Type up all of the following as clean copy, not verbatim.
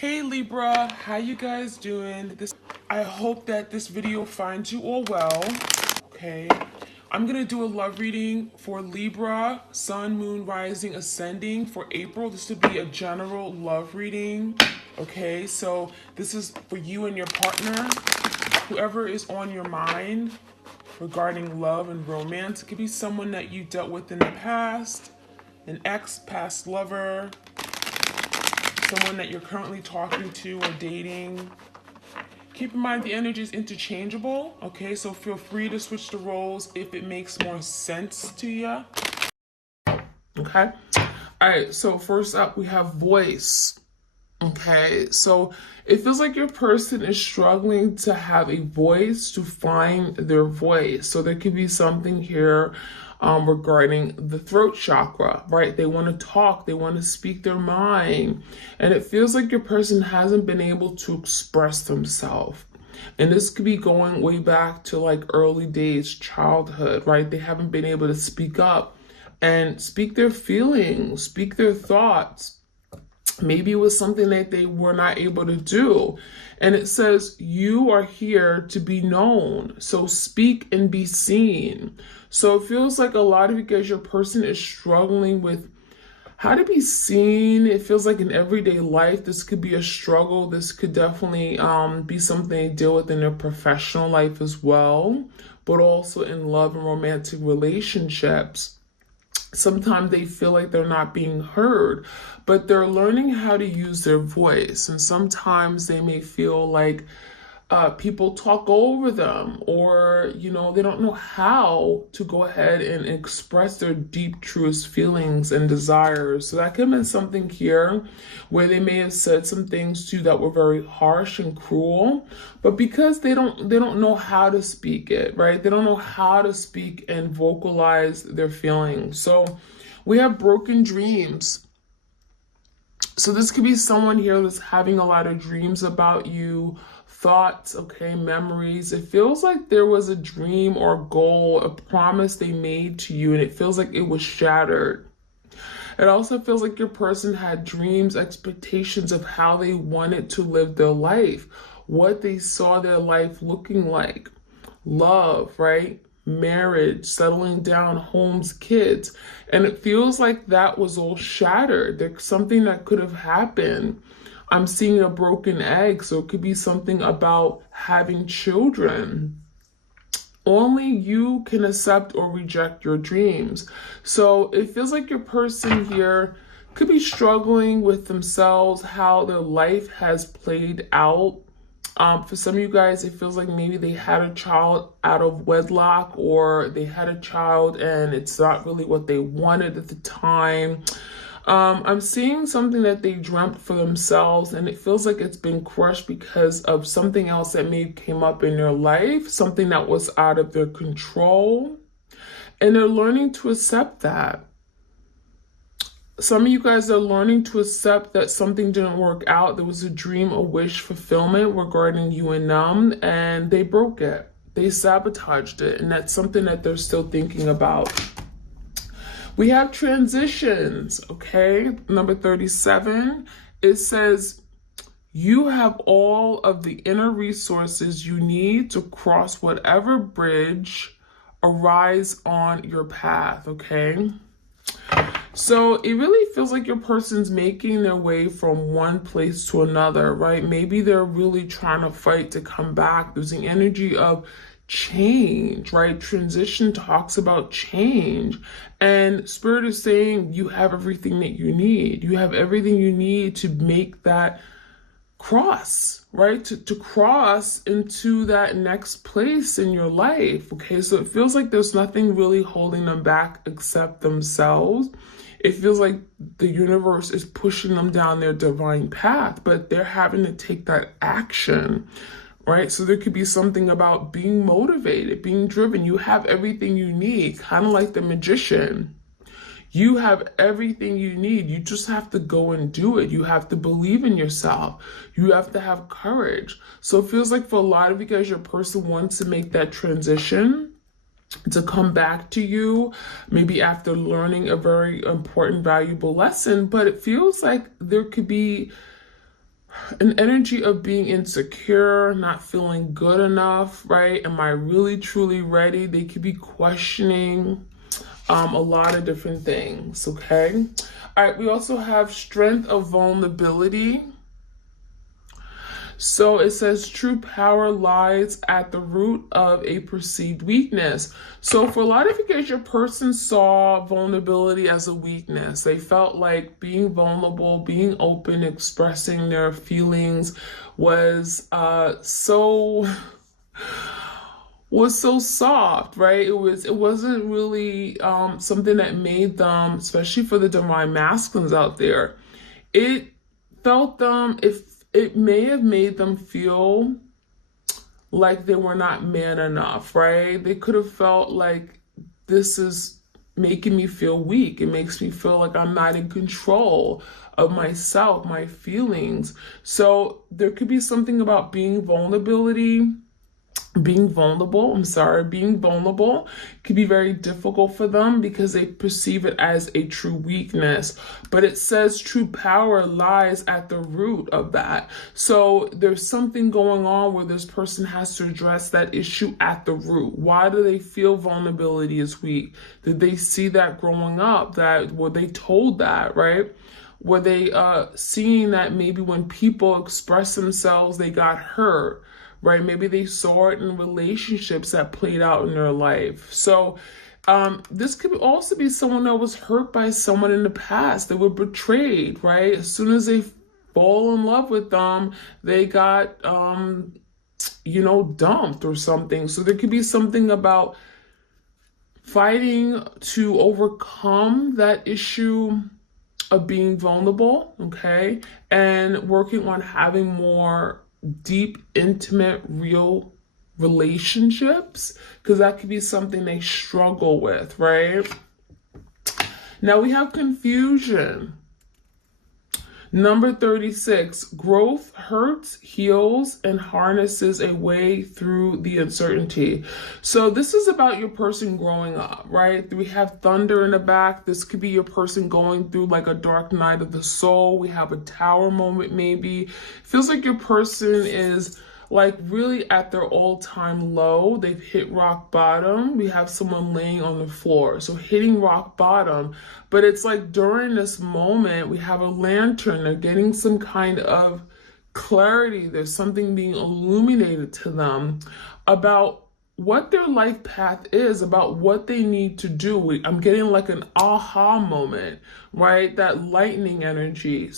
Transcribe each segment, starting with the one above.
Hey Libra, how you guys doing? I hope that this video finds you all well. Okay, I'm gonna do a love reading for Libra, Sun, Moon, Rising, Ascending for April. This would be a general love reading. Okay, so this is for you and your partner, whoever is on your mind regarding love and romance. It could be someone that you dealt with in the past, an ex, past lover, someone that you're currently talking to or dating. Keep in mind the energy is interchangeable, okay? So feel free to switch the roles if it makes more sense to you. Okay? All right, so first up we have voice. Okay, so it feels like your person is struggling to have a voice, to find their voice. So there could be something here regarding the throat chakra, right? They want to talk, they want to speak their mind. And it feels like your person hasn't been able to express themselves. And this could be going way back to like early days, childhood, right? They haven't been able to speak up and speak their feelings, speak their thoughts. Maybe it was something that they were not able to do. And it says, you are here to be known. So speak and be seen. So it feels like a lot of you guys, your person is struggling with how to be seen. It feels like in everyday life, this could be a struggle. This could definitely be something they deal with in their professional life as well, but also in love and romantic relationships. Sometimes they feel like they're not being heard, but they're learning how to use their voice. And sometimes they may feel like people talk over them, or, they don't know how to go ahead and express their deep, truest feelings and desires. So that could have been something here where they may have said some things to you that were very harsh and cruel, but because they don't know how to speak it, right? They don't know how to speak and vocalize their feelings. So we have broken dreams. So this could be someone here that's having a lot of dreams about you, thoughts, okay, memories. It feels like there was a dream or goal, a promise they made to you, and it feels like it was shattered. It also feels like your person had dreams, expectations of how they wanted to live their life, what they saw their life looking like. Love, right? Marriage, settling down, homes, kids. And it feels like that was all shattered. There's something that could have happened. I'm seeing a broken egg, so it could be something about having children. Only you can accept or reject your dreams. So it feels like your person here could be struggling with themselves, how their life has played out. For some of you guys, it feels like maybe they had a child out of wedlock, or they had a child and it's not really what they wanted at the time. I'm seeing something that they dreamt for themselves, and it feels like it's been crushed because of something else that maybe came up in their life, something that was out of their control, and they're learning to accept that. Some of you guys are learning to accept that something didn't work out. There was a dream, a wish fulfillment regarding you and them, and they broke it. They sabotaged it, and that's something that they're still thinking about. We have transitions, okay? Number 37, it says, you have all of the inner resources you need to cross whatever bridge arise on your path, okay? So it really feels like your person's making their way from one place to another, right? Maybe they're really trying to fight to come back. There's an energy of change, right? Transition talks about change. And Spirit is saying you have everything that you need. You have everything you need to make that cross, right? To cross into that next place in your life, okay? So it feels like there's nothing really holding them back except themselves. It feels like the universe is pushing them down their divine path, but they're having to take that action, right? So there could be something about being motivated, being driven. You have everything you need, kind of like the magician. You have everything you need. You just have to go and do it. You have to believe in yourself. You have to have courage. So it feels like for a lot of you guys, your person wants to make that transition to come back to you, maybe after learning a very important, valuable lesson. But it feels like there could be an energy of being insecure, not feeling good enough, right? Am I really truly ready? They could be questioning a lot of different things, okay? All right, we also have strength of vulnerability. So it says true power lies at the root of a perceived weakness. So for a lot of you guys, your person saw vulnerability as a weakness. They felt like being vulnerable, being open, expressing their feelings was so soft, right? It wasn't really something that made them, especially for the divine masculines out there, it felt them, if it may have made them feel like they were not man enough, right? They could have felt like, this is making me feel weak. It makes me feel like I'm not in control of myself, my feelings. So there could be something about being vulnerable can be very difficult for them because they perceive it as a true weakness. But it says true power lies at the root of that. So there's something going on where this person has to address that issue at the root. Why do they feel vulnerability is weak? Did they see that growing up? Were they told that, right? Were they seeing that maybe when people express themselves, they got hurt? Right? Maybe they saw it in relationships that played out in their life. So this could also be someone that was hurt by someone in the past. They were betrayed, right? As soon as they fall in love with them, they got, dumped or something. So there could be something about fighting to overcome that issue of being vulnerable, okay? And working on having more deep, intimate, real relationships, because that could be something they struggle with, right? Now we have confusion. Number 36, growth hurts, heals, and harnesses a way through the uncertainty. So this is about your person growing up, right? We have thunder in the back. This could be your person going through like a dark night of the soul. We have a tower moment maybe. Feels like your person is like really at their all-time low. They've hit rock bottom. We have someone laying on the floor. So hitting rock bottom, but it's like during this moment, we have a lantern. They're getting some kind of clarity. There's something being illuminated to them about what their life path is, about what they need to do. I'm getting like an aha moment, right? That lightning energy.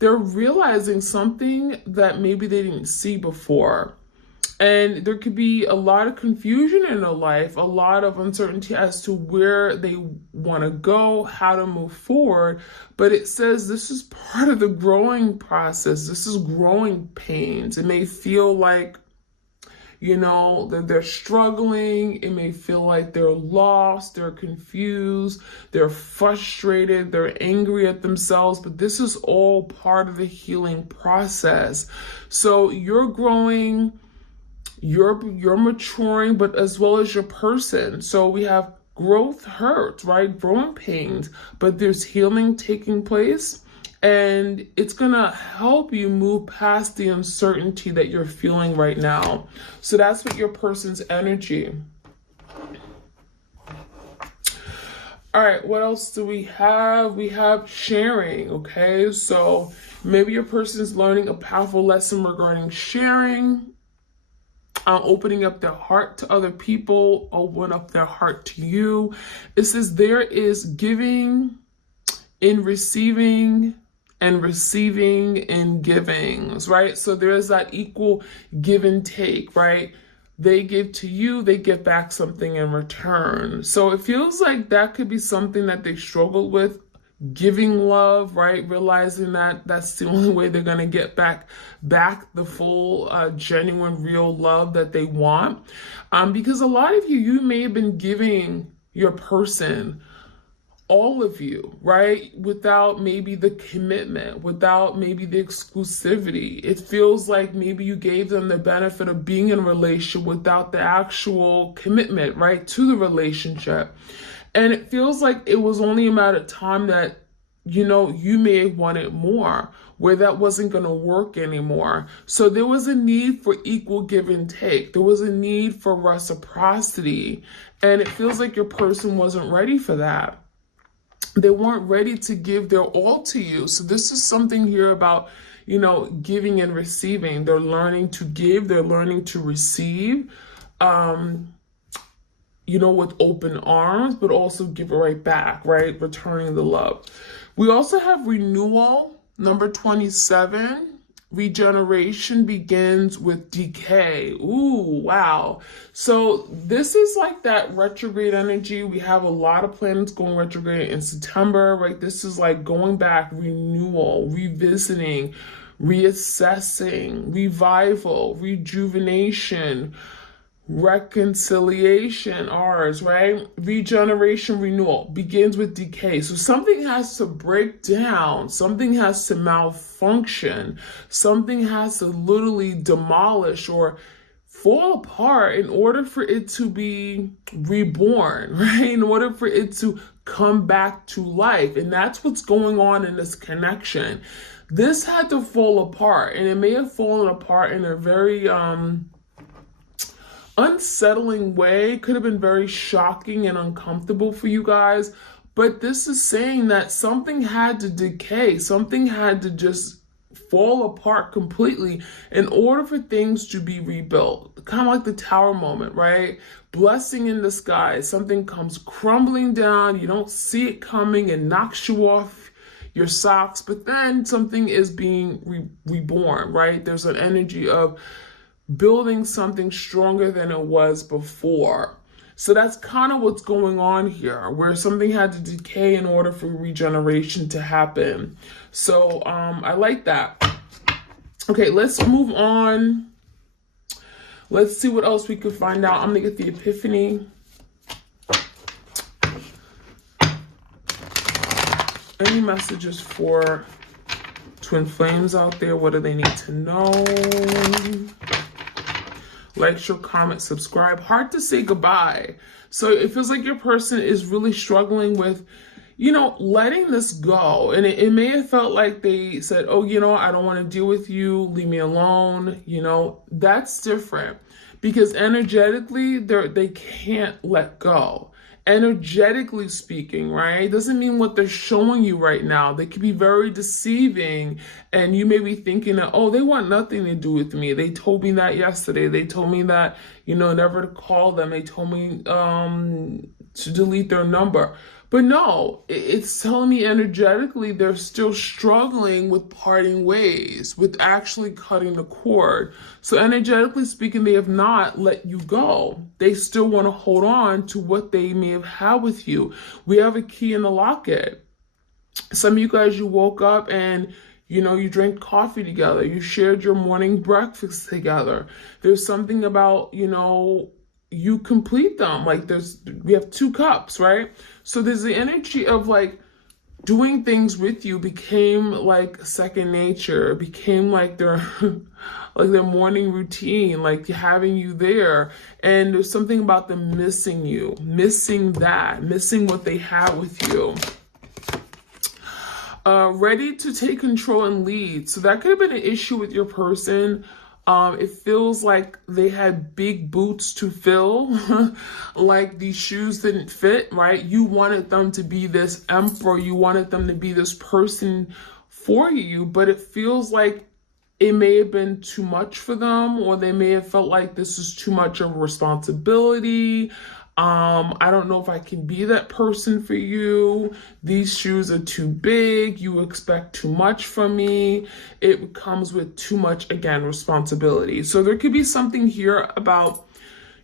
They're realizing something that maybe they didn't see before. And there could be a lot of confusion in their life, a lot of uncertainty as to where they want to go, how to move forward. But it says this is part of the growing process. This is growing pains. It may feel like, that they're struggling. It may feel like they're lost, they're confused, they're frustrated, they're angry at themselves, but this is all part of the healing process. So you're growing, you're maturing, but as well as your person. So we have growth hurts, right? Growing pains, but there's healing taking place. And it's going to help you move past the uncertainty that you're feeling right now. So that's what your person's energy. All right, what else do we have? We have sharing, okay? So maybe your person's learning a powerful lesson regarding sharing, opening up their heart to other people, open up their heart to you. It says there is giving in receiving and receiving in givings, right? So there's that equal give and take, right? They give to you, they give back something in return. So it feels like that could be something that they struggle with, giving love, right? Realizing that that's the only way they're going to get back the full, genuine, real love that they want. Because a lot of you may have been giving your person, all of you, right? Without maybe the commitment, without maybe the exclusivity. It feels like maybe you gave them the benefit of being in a relationship without the actual commitment, right? To the relationship. And it feels like it was only a matter of time that you may have wanted more, where that wasn't going to work anymore. So there was a need for equal give and take. There was a need for reciprocity. And it feels like your person wasn't ready for that. They weren't ready to give their all to you. So this is something here about, giving and receiving. They're learning to give, they're learning to receive, with open arms, but also give it right back, right? Returning the love. We also have renewal, number 27. Regeneration begins with decay. Ooh, wow. So this is like that retrograde energy. We have a lot of planets going retrograde in September, right? This is like going back, renewal, revisiting, reassessing, revival, rejuvenation, reconciliation, ours, right? Regeneration, renewal begins with decay. So something has to break down, something has to malfunction, something has to literally demolish or fall apart in order for it to be reborn, right? In order for it to come back to life. And that's what's going on in this connection. This had to fall apart, and it may have fallen apart in a very unsettling way. Could have been very shocking and uncomfortable for you guys, but this is saying that something had to decay, something had to just fall apart completely in order for things to be rebuilt. Kind of like the tower moment, right? Blessing in disguise. Something comes crumbling down, you don't see it coming, and knocks you off your socks, but then something is being reborn, right? There's an energy of building something stronger than it was before. So that's kind of what's going on here, where something had to decay in order for regeneration to happen. So I like that. Okay, let's move on. Let's see what else we could find out. I'm gonna get the epiphany. Any messages for twin flames out there? What do they need to know? Like, share, comment, subscribe. Hard to say goodbye. So it feels like your person is really struggling with, letting this go. And it may have felt like they said, oh, I don't want to deal with you. Leave me alone. That's different, because energetically they can't let go. Energetically speaking, right? Doesn't mean what they're showing you right now. They could be very deceiving, and you may be thinking that, oh, they want nothing to do with me. They told me that yesterday. They told me that, never to call them. They told me to delete their number. But no, it's telling me energetically they're still struggling with parting ways, with actually cutting the cord. So energetically speaking, they have not let you go. They still want to hold on to what they may have had with you. We have a key in the locket. Some of you guys, you woke up and you drank coffee together. You shared your morning breakfast together. There's something about, you complete them. Like we have 2 cups, right? So there's the energy of like doing things with you became like second nature. It became like their like their morning routine, like having you there. And there's something about them missing you, missing what they had with you. Ready to take control and lead. So that could have been an issue with your person. It feels like they had big boots to fill, like these shoes didn't fit, right? You wanted them to be this emperor. You wanted them to be this person for you, but it feels like it may have been too much for them, or they may have felt like this is too much of a responsibility. I don't know if I can be that person for you. These shoes are too big. You expect too much from me. It comes with too much, again, responsibility. So there could be something here about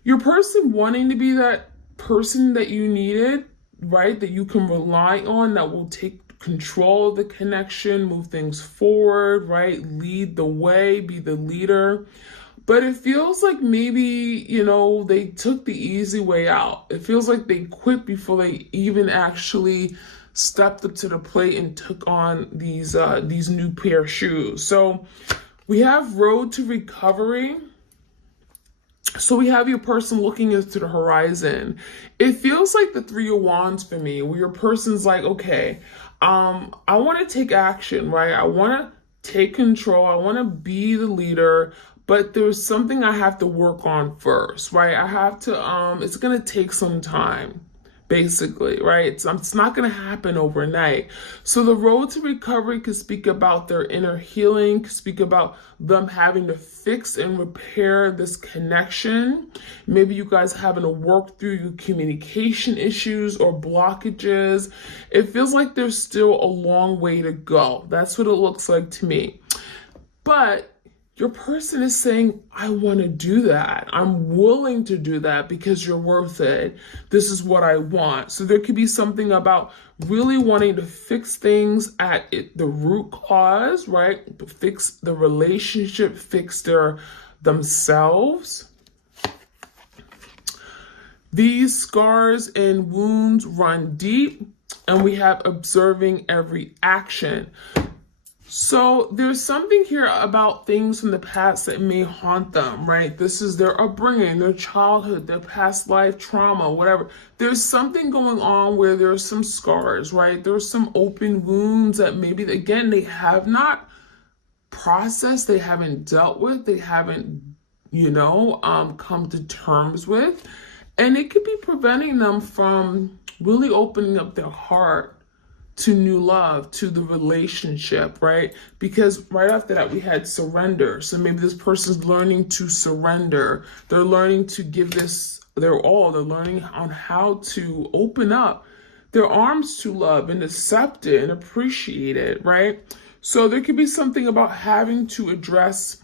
your person wanting to be that person that you needed, right? That you can rely on, that will take control of the connection, move things forward, right? Lead the way, be the leader. But it feels like maybe, they took the easy way out. It feels like they quit before they even actually stepped up to the plate and took on these new pair of shoes. So we have road to recovery. So we have your person looking into the horizon. It feels like the Three of Wands for me, where your person's like, okay, I want to take action, right? I want to take control. I want to be the leader, but there's something I have to work on first, right? I have to, it's going to take some time. Basically, right? It's not going to happen overnight. So the road to recovery could speak about their inner healing, could speak about them having to fix and repair this connection. Maybe you guys having to work through your communication issues or blockages. It feels like there's still a long way to go. That's what it looks like to me. But your person is saying, I want to do that. I'm willing to do that because you're worth it. This is what I want. So there could be something about really wanting to fix things at the root cause, right? Fix the relationship, fix themselves. These scars and wounds run deep, and we have observing every action. So there's something here about things from the past that may haunt them, right? This is their upbringing, their childhood, their past life trauma, whatever. There's something going on where there's some scars, right? There's some open wounds that maybe, again, they have not processed, they haven't dealt with, they haven't, come to terms with. And it could be preventing them from really opening up their heart to new love, to the relationship, right? Because right after that, we had surrender. So maybe this person's learning to surrender. They're learning to give this their all. They're learning on how to open up their arms to love and accept it and appreciate it, right? So there could be something about having to address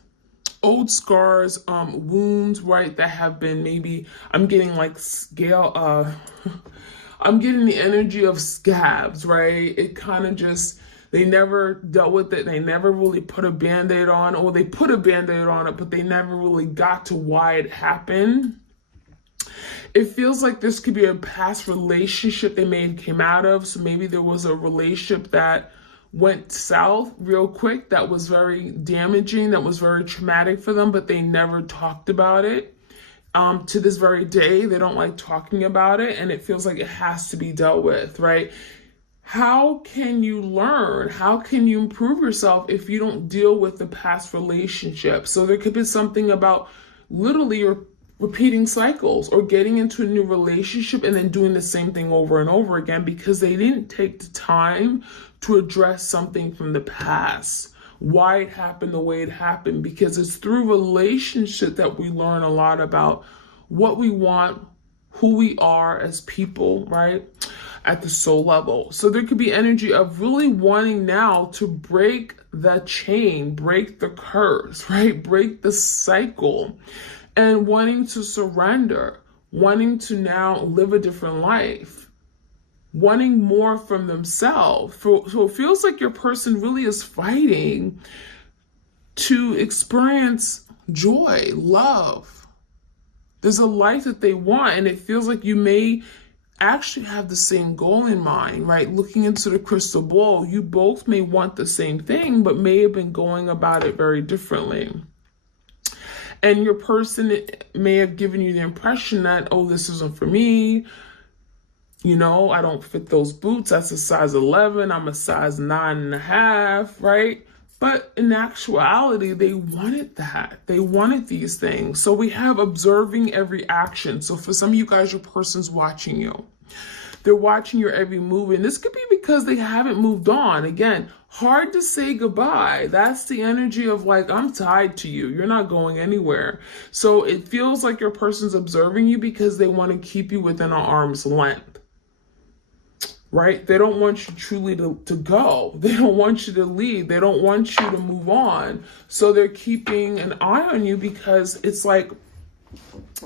old scars, wounds, right? That have been maybe, I'm getting like I'm getting the energy of scabs, right? It kind of just, they never dealt with it. They never really put a Band-Aid on, or they put a Band-Aid on it, but they never really got to why it happened. It feels like this could be a past relationship they may have came out of. So maybe there was a relationship that went south real quick, that was very damaging, that was very traumatic for them, but they never talked about it. To this very day, they don't like talking about it, and it feels like it has to be dealt with, right? How can you learn? How can you improve yourself if you don't deal with the past relationship? So there could be something about literally repeating cycles, or getting into a new relationship and then doing the same thing over and over again because they didn't take the time to address something from the past. Why it happened the way it happened, because it's through relationship that we learn a lot about what we want, who we are as people, right? At the soul level. So there could be energy of really wanting now to break the chain, break the curse, right? Break the cycle, and wanting to surrender, wanting to now live a different life, wanting more from themselves. So it feels like your person really is fighting to experience joy, love. There's a life that they want, and it feels like you may actually have the same goal in mind, right? Looking into the crystal ball, you both may want the same thing, but may have been going about it very differently. And your person may have given you the impression that, oh, this isn't for me. I don't fit those boots. That's a size 11. I'm a size 9.5, right? But in actuality, they wanted that. They wanted these things. So we have observing every action. So for some of you guys, your person's watching you. They're watching your every move. And this could be because they haven't moved on. Again, hard to say goodbye. That's the energy of like, I'm tied to you. You're not going anywhere. So it feels like your person's observing you because they want to keep you within an arm's length. Right? They don't want you truly to go. They don't want you to leave. They don't want you to move on. So they're keeping an eye on you because it's like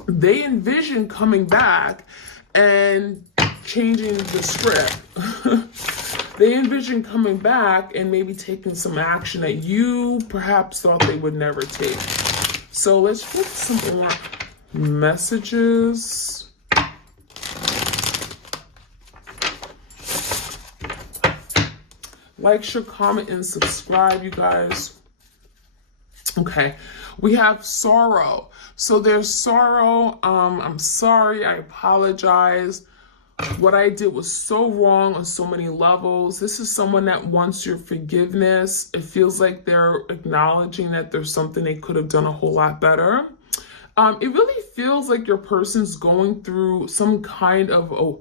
they envision coming back and changing the script. They envision coming back and maybe taking some action that you perhaps thought they would never take. So let's get some more messages. Like, share, comment, and subscribe, you guys. Okay, we have sorrow. So there's sorrow. I'm sorry, I apologize. What I did was so wrong on so many levels. This is someone that wants your forgiveness. It feels like they're acknowledging that there's something they could have done a whole lot better. It really feels like your person's going through some kind of a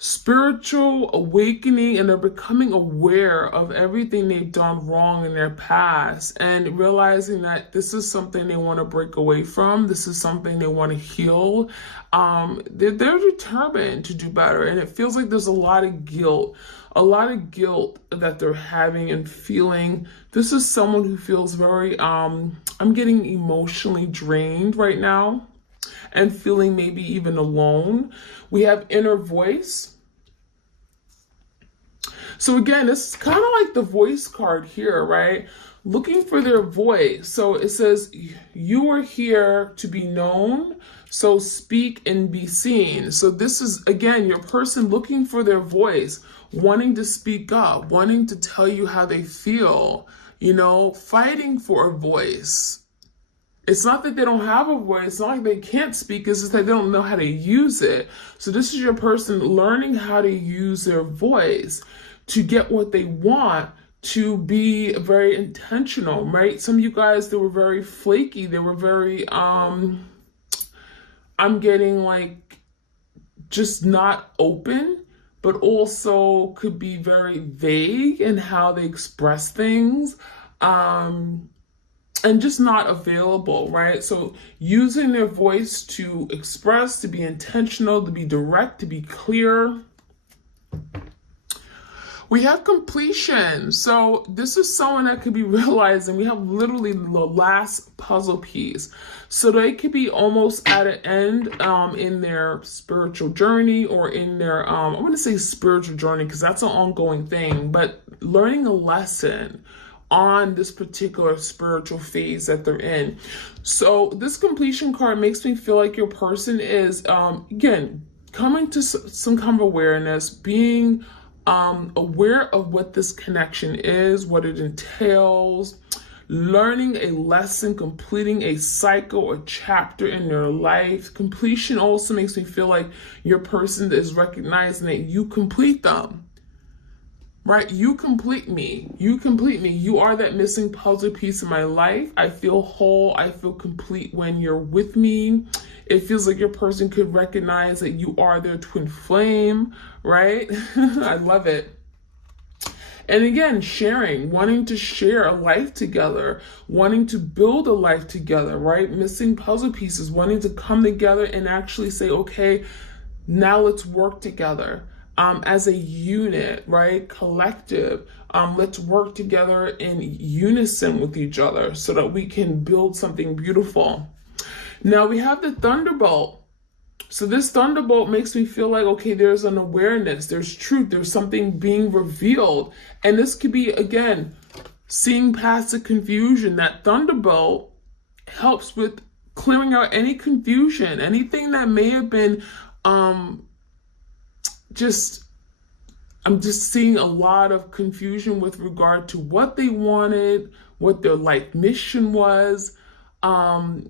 spiritual awakening, and they're becoming aware of everything they've done wrong in their past and realizing that this is something they want to break away from. This is something they want to heal. They're determined to do better, and it feels like there's a lot of guilt that they're having and feeling. This is someone who feels very, I'm getting emotionally drained right now and feeling maybe even alone. We have inner voice. So again, this is kind of like the voice card here, right? Looking for their voice. So it says, you are here to be known, so speak and be seen. So this is, again, your person looking for their voice, wanting to speak up, wanting to tell you how they feel, fighting for a voice. It's not that they don't have a voice. It's not like they can't speak. It's just that they don't know how to use it. So this is your person learning how to use their voice to get what they want, to be very intentional, right? Some of you guys, they were very flaky. They were very, I'm getting like just not open, but also could be very vague in how they express things. And just not available, right? So using their voice to express, to be intentional, to be direct, to be clear. We have completion. So this is someone that could be realizing we have literally the last puzzle piece. So they could be almost at an end in their spiritual journey, or in their, I'm going to say spiritual journey because that's an ongoing thing, but learning a lesson on this particular spiritual phase that they're in. So this completion card makes me feel like your person is, again, coming to some kind of awareness, being aware of what this connection is, what it entails, learning a lesson, completing a cycle or chapter in their life. Completion also makes me feel like your person is recognizing that you complete them. Right? You complete me. You complete me. You are that missing puzzle piece in my life. I feel whole. I feel complete when you're with me. It feels like your person could recognize that you are their twin flame, right? I love it. And again, sharing, wanting to share a life together, wanting to build a life together, right? Missing puzzle pieces, wanting to come together and actually say, okay, now let's work together. As a unit, right? Collective. Let's work together in unison with each other so that we can build something beautiful. Now we have the thunderbolt. So this thunderbolt makes me feel like, okay, there's an awareness, there's truth, there's something being revealed. And this could be, again, seeing past the confusion. That thunderbolt helps with clearing out any confusion, anything that may have been, I'm just seeing a lot of confusion with regard to what they wanted, what their life mission was, how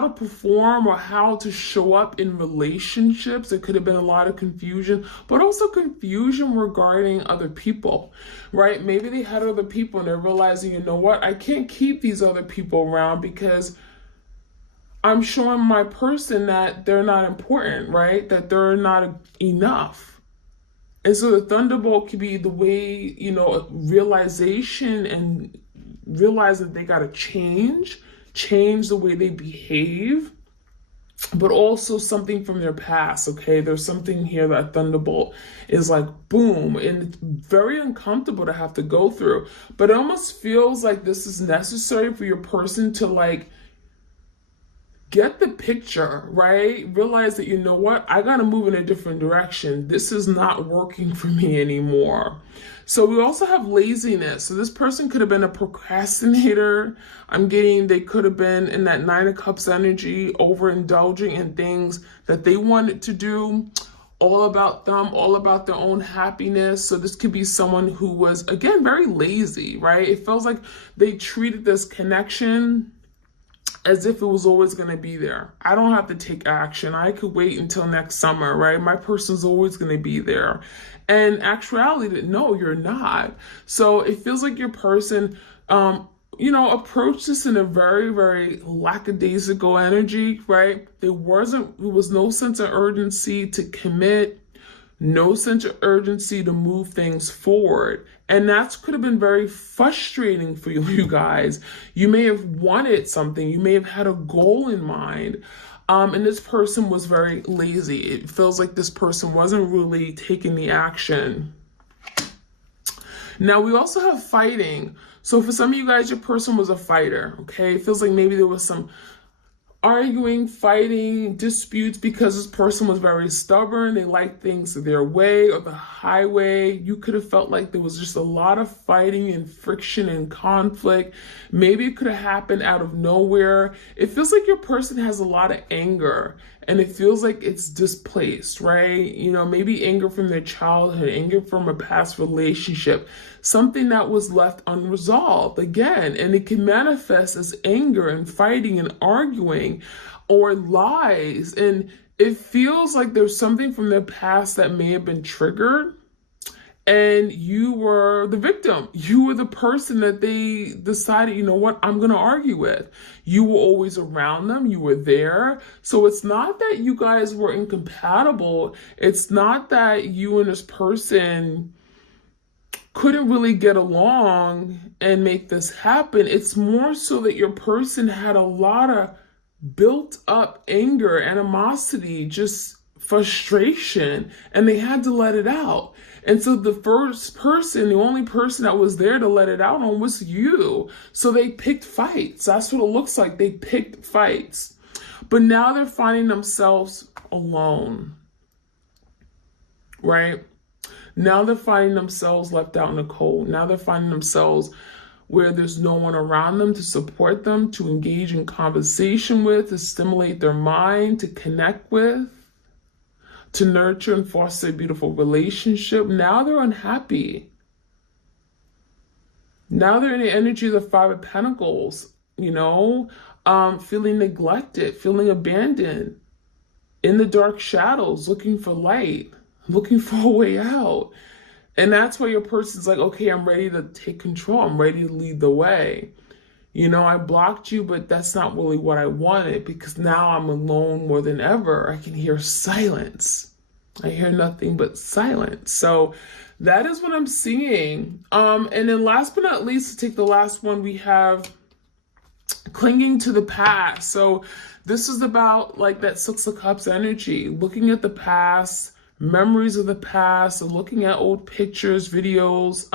to perform or how to show up in relationships. There could have been a lot of confusion, but also confusion regarding other people, right? Maybe they had other people and they're realizing, you know what, I can't keep these other people around because I'm showing my person that they're not important, right? That they're not enough. And so the thunderbolt could be the way, realization and realize that they got to change the way they behave, but also something from their past, okay? There's something here that thunderbolt is like, boom, and it's very uncomfortable to have to go through, but it almost feels like this is necessary for your person to like, get the picture, right? Realize that, you know what, I got to move in a different direction. This is not working for me anymore. So we also have laziness. So this person could have been a procrastinator. They could have been in that Nine of Cups energy, overindulging in things that they wanted to do, all about them, all about their own happiness. So this could be someone who was, again, very lazy, right? It feels like they treated this connection as if it was always going to be there. I don't have to take action. I could wait until next summer, right? My person's always going to be there. And actuality, no, you're not. So it feels like your person, approached this in a very, very lackadaisical energy, right? There was no sense of urgency to commit, no sense of urgency to move things forward. And that could have been very frustrating for you guys. You may have wanted something, you may have had a goal in mind. And this person was very lazy. It feels like this person wasn't really taking the action. Now, we also have fighting. So for some of you guys, your person was a fighter, okay? It feels like maybe there was some arguing, fighting, disputes because this person was very stubborn. They liked things their way or the highway. You could have felt like there was just a lot of fighting and friction and conflict. Maybe it could have happened out of nowhere. It feels like your person has a lot of anger and it feels like it's displaced, right? Maybe anger from their childhood, anger from a past relationship, something that was left unresolved again. And it can manifest as anger and fighting and arguing or lies. And it feels like there's something from their past that may have been triggered. And you were the victim. You were the person that they decided, you know what, I'm going to argue with. You were always around them. You were there. So it's not that you guys were incompatible. It's not that you and this person couldn't really get along and make this happen. It's more so that your person had a lot of built up anger, animosity, just frustration, and they had to let it out. And so the only person that was there to let it out on was you. So they picked fights. That's what it looks like. They picked fights. But now they're finding themselves alone, right? Now they're finding themselves left out in the cold. Now they're finding themselves where there's no one around them to support them, to engage in conversation with, to stimulate their mind, to connect with, to nurture and foster a beautiful relationship. Now they're unhappy. Now they're in the energy of the Five of Pentacles, feeling neglected, feeling abandoned, in the dark shadows, looking for light, looking for a way out. And that's why your person's like, okay, I'm ready to take control. I'm ready to lead the way. I blocked you, but that's not really what I wanted, because now I'm alone more than ever. I can hear silence. I hear nothing but silence. So that is what I'm seeing. And then last but not least, to take the last one, we have clinging to the past. So this is about like that Six of Cups energy, looking at the past, memories of the past, looking at old pictures, videos,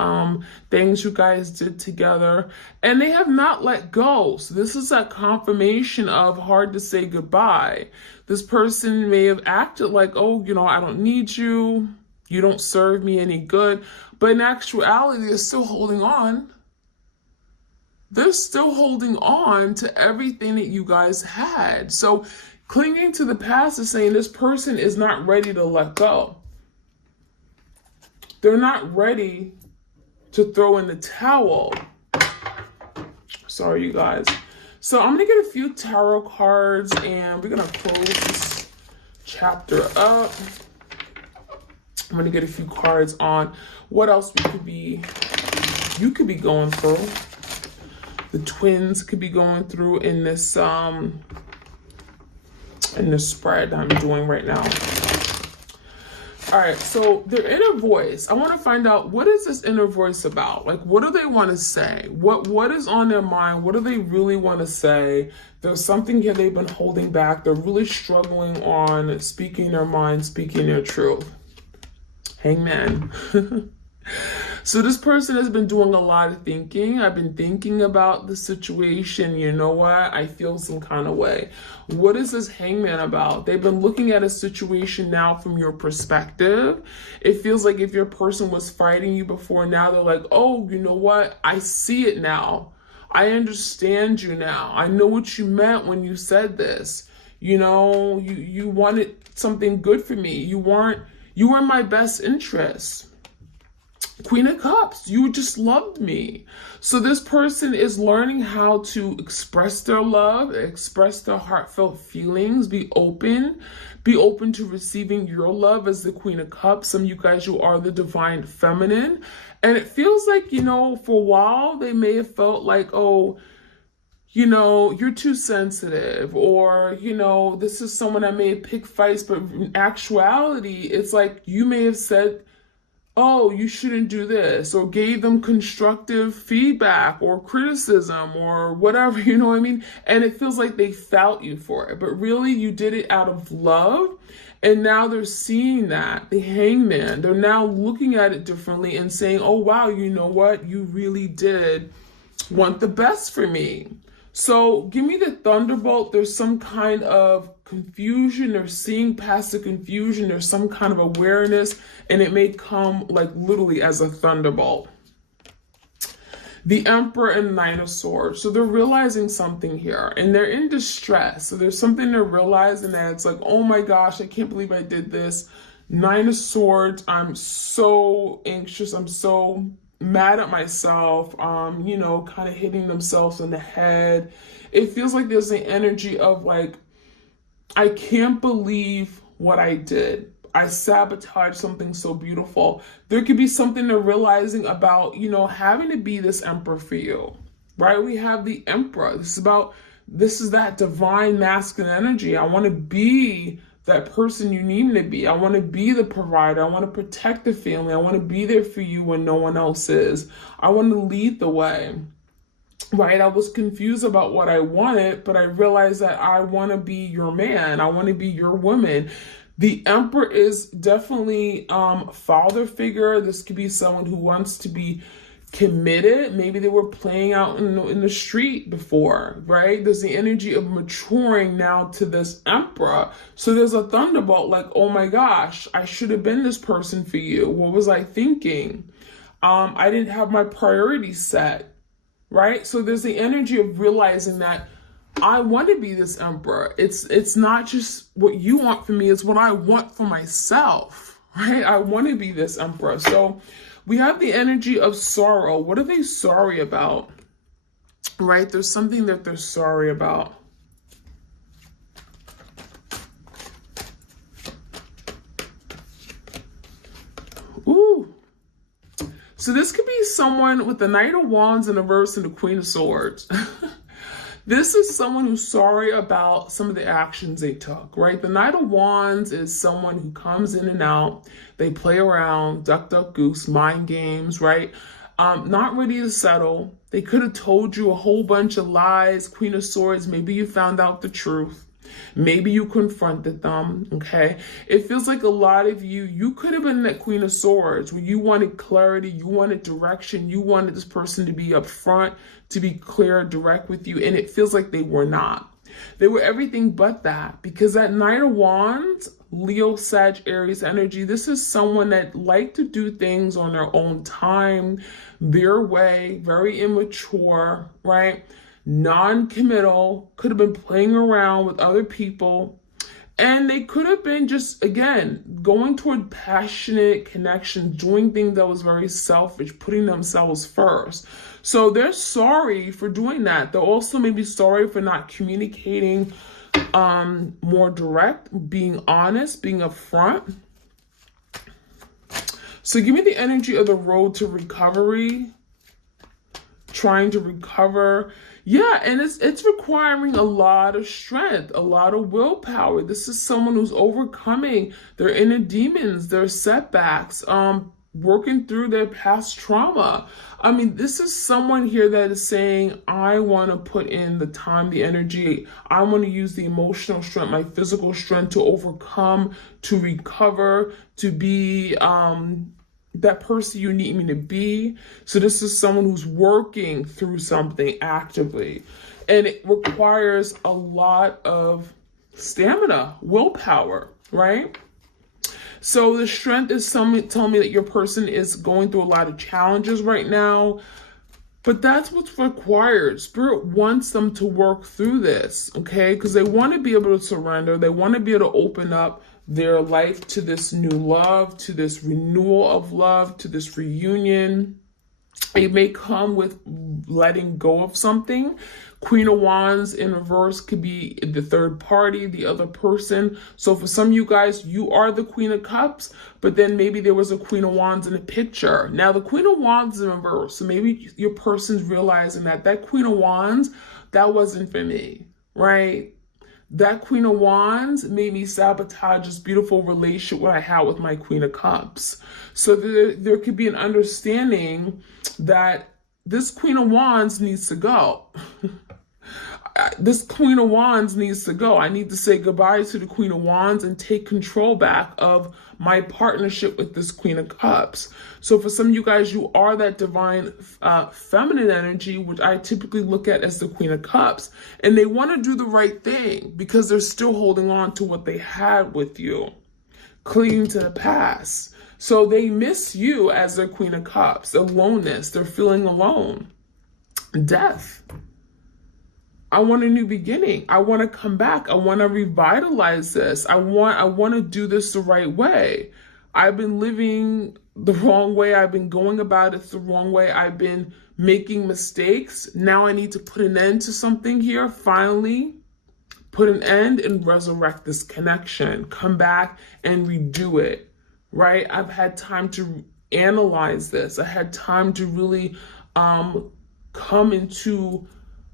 things you guys did together, and they have not let go. So this is that confirmation of hard to say goodbye. This person may have acted like, oh, I don't need you. You don't serve me any good. But in actuality, they're still holding on. They're still holding on to everything that you guys had. So clinging to the past is saying this person is not ready to let go. They're not ready to throw in the towel. Sorry, you guys. So I'm going to get a few tarot cards and we're going to close this chapter up. I'm going to get a few cards on what else you could be going through. The twins could be going through in this spread I'm doing right now. All right, so their inner voice. I want to find out, what is this inner voice about? Like, what do they want to say? What is on their mind? What do they really want to say? There's something here they've been holding back. They're really struggling on speaking their mind, speaking their truth. Hangman. So this person has been doing a lot of thinking. I've been thinking about the situation. You know what? I feel some kind of way. What is this Hangman about? They've been looking at a situation now from your perspective. It feels like if your person was fighting you before, now they're like, oh, you know what? I see it now. I understand you now. I know what you meant when you said this. You know, you wanted something good for me. You were my best interest. Queen of Cups, you just loved me. So this person is learning how to express their love, express their heartfelt feelings, be open to receiving your love as the Queen of Cups. Some of you guys, you are the divine feminine. And it feels like, you know, for a while, they may have felt like, oh, you know, you're too sensitive, or, you know, this is someone that may have picked fights, but in actuality, it's like you may have said, oh, you shouldn't do this, or gave them constructive feedback or criticism or whatever, you know what I mean? And it feels like they felt you for it, but really you did it out of love. And now they're seeing that, the Hangman, they're now looking at it differently and saying, oh, wow, you know what? You really did want the best for me. So give me the Thunderbolt. There's some kind of confusion. They're seeing past the confusion. There's some kind of awareness, and it may come like literally as a thunderbolt. The Emperor and Nine of Swords. So they're realizing something here, and they're in distress. So there's something they're realizing that it's like, oh my gosh, I can't believe I did this. Nine of Swords, I'm so anxious. I'm so mad at myself, you know, kind of hitting themselves in the head. It feels like there's an energy of like, I can't believe what I did. I sabotaged something so beautiful. There could be something they're realizing about, you know, having to be this Emperor for you, right? We have the Emperor. This is that divine masculine energy. I want to be that person you need me to be. I want to be the provider. I want to protect the family. I want to be there for you when no one else is. I want to lead the way, right? I was confused about what I wanted, but I realized that I want to be your man. I want to be your woman. The Emperor is definitely father figure. This could be someone who wants to be committed. Maybe they were playing out in the street before, right? There's the energy of maturing now to this Emperor. So there's a thunderbolt like, oh my gosh, I should have been this person for you. What was I thinking? I didn't have my priorities set, right? So there's the energy of realizing that I want to be this Emperor. It's not just what you want from me, it's what I want for myself, right? I want to be this Emperor. So we have the energy of sorrow. What are they sorry about? Right? There's something that they're sorry about. Ooh. So this could be someone with the Knight of Wands in reverse and the Queen of Swords. This is someone who's sorry about some of the actions they took, right? The Knight of Wands is someone who comes in and out. They play around, duck, duck, goose, mind games, right? Not ready to settle. They could have told you a whole bunch of lies. Queen of Swords, maybe you found out the truth. Maybe you confronted them, okay? It feels like a lot of you could have been that Queen of Swords where you wanted clarity, you wanted direction, you wanted this person to be upfront, to be clear, direct with you, and it feels like they were not. They were everything but that, because that Knight of Wands, Leo, Sag, Aries energy, this is someone that liked to do things on their own time, their way, very immature, right? Non-committal, could have been playing around with other people, and they could have been just, again, going toward passionate connection, doing things that was very selfish, putting themselves first. So they're sorry for doing that. They're also maybe sorry for not communicating more direct, being honest, being upfront. So give me the energy of the road to recovery, trying to recover. Yeah, and it's requiring a lot of strength, a lot of willpower. This is someone who's overcoming their inner demons, their setbacks, working through their past trauma. I mean, this is someone here that is saying, I want to put in the time, the energy. I want to use the emotional strength, my physical strength to overcome, to recover, to be that person you need me to be. So this is someone who's working through something actively, and it requires a lot of stamina, willpower, right? So the strength is telling me that your person is going through a lot of challenges right now. But that's what's required. Spirit wants them to work through this, okay? Because they want to be able to surrender. They want to be able to open up their life to this new love, to this renewal of love, to this reunion. It may come with letting go of something. Queen of Wands in reverse could be the third party, the other person. So for some of you guys, you are the Queen of Cups, but then maybe there was a Queen of Wands in the picture. Now the Queen of Wands is in reverse. So maybe your person's realizing that Queen of Wands, that wasn't for me, right? That Queen of Wands made me sabotage this beautiful relationship I had with my Queen of Cups. So there could be an understanding that this Queen of Wands needs to go. This Queen of Wands needs to go. I need to say goodbye to the Queen of Wands and take control back of my partnership with this Queen of Cups. So for some of you guys, you are that divine feminine energy, which I typically look at as the Queen of Cups. And they want to do the right thing because they're still holding on to what they had with you, clinging to the past. So they miss you as their Queen of Cups. Aloneness, they're feeling alone. Death. I want a new beginning. I want to come back. I want to revitalize this. I want to do this the right way. I've been living the wrong way. I've been going about it the wrong way. I've been making mistakes. Now I need to put an end to something here. Finally, put an end and resurrect this connection. Come back and redo it, right? I've had time to analyze this. I had time to really come into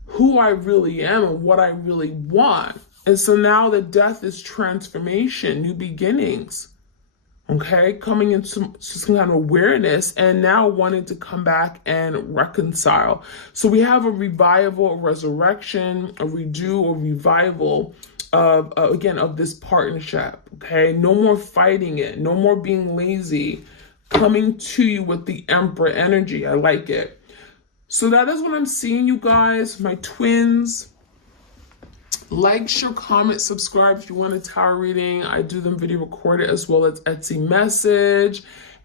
who I really am and what I really want. And so now the death is transformation, new beginnings, okay? Coming into some kind of awareness and now wanting to come back and reconcile. So we have a revival, a resurrection, a redo, a revival of, again, of this partnership, okay? No more fighting it, no more being lazy, coming to you with the Emperor energy. I like it. So that is what I'm seeing, you guys, my twins. Like, share, comment, subscribe if you want a tarot reading. I do them video recorded as well as Etsy message.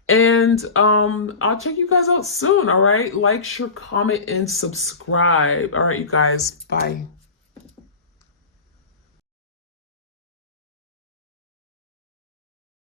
And I'll check you guys out soon, all right? Like, share, comment, and subscribe. All right, you guys, bye.